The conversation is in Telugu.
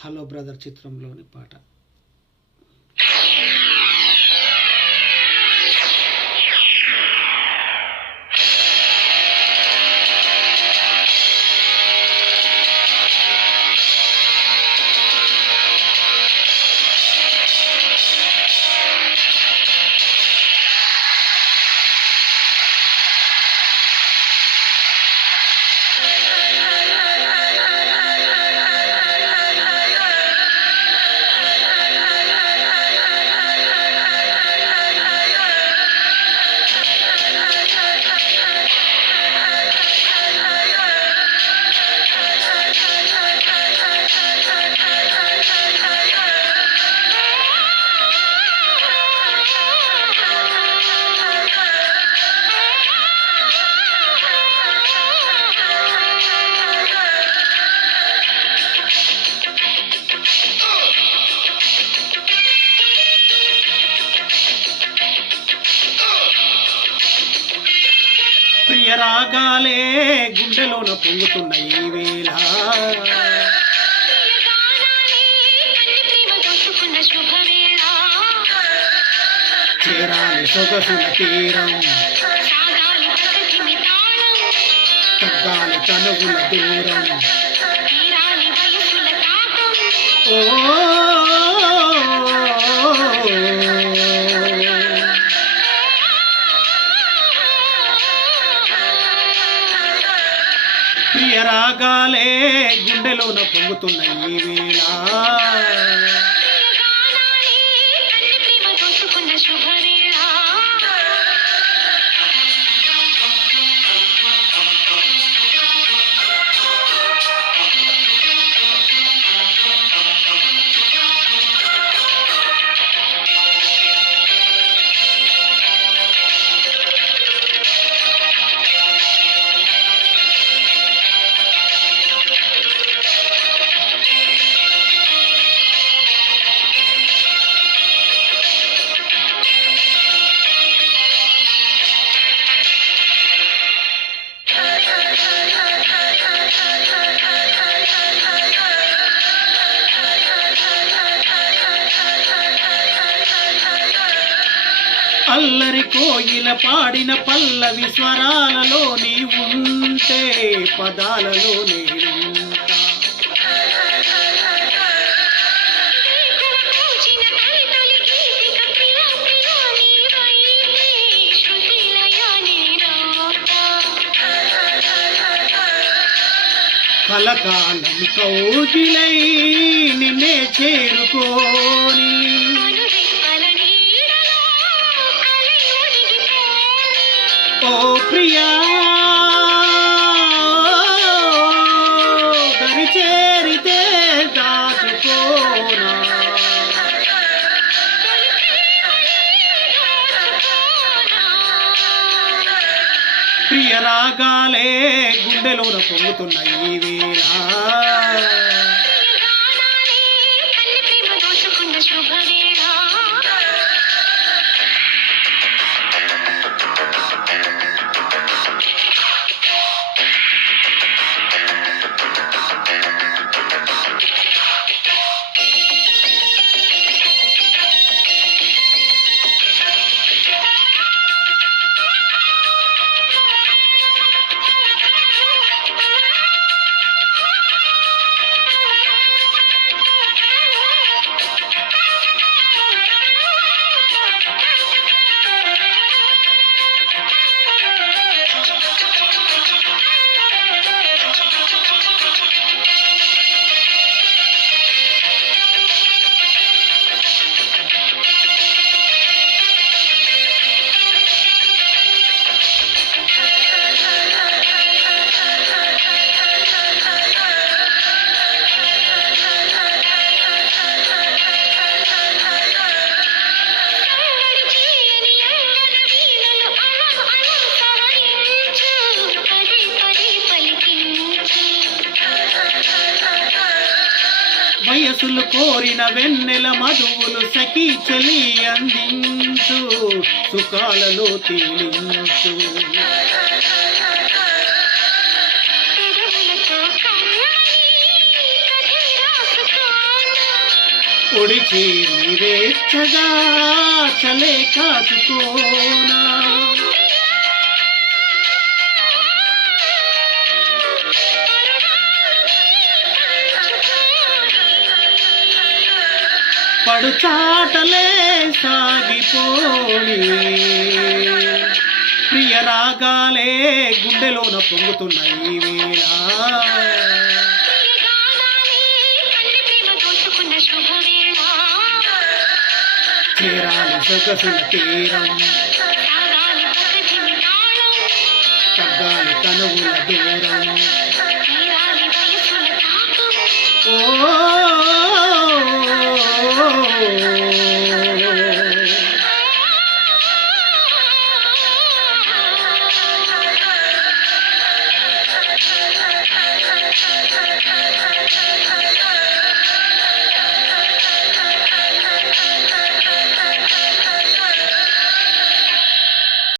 హలో బ్రదర్ చిత్రంలోని పాట. ప్రియ రాగాలే గుండెలోన పొంగుతున్న ఈ వేళ. చేరాలి సొగసుల తీరం. తగ్గాలి తనువుల దూరం. ఓ గుండెలోన పొంగుతున్న ఈ వేళ. కోయిల పాడిన పల్లవి స్వరాలలో నీ ఉంటే పదాలలో నేను కలకాలం కౌగిలై నిన్నే చేరుకోని ప్రియ గుండెలోన పొంగుతున్నాయి ఈ వేళ మనసులు కోరిన వెన్నెల మధువులు సఖీ చలి అందించు సుఖాలలో తేలించు. పెదవులతో ఒడిచి నీవేచ్చగా చలే కాచుకోనా. పడుచాటలే సాగిపోని. ప్రియ రాగాలే గుండెలోన పొంగుతున్నాయి ఈ సొగసుల తీరం. తగ్గాలి కనువుల దూరం.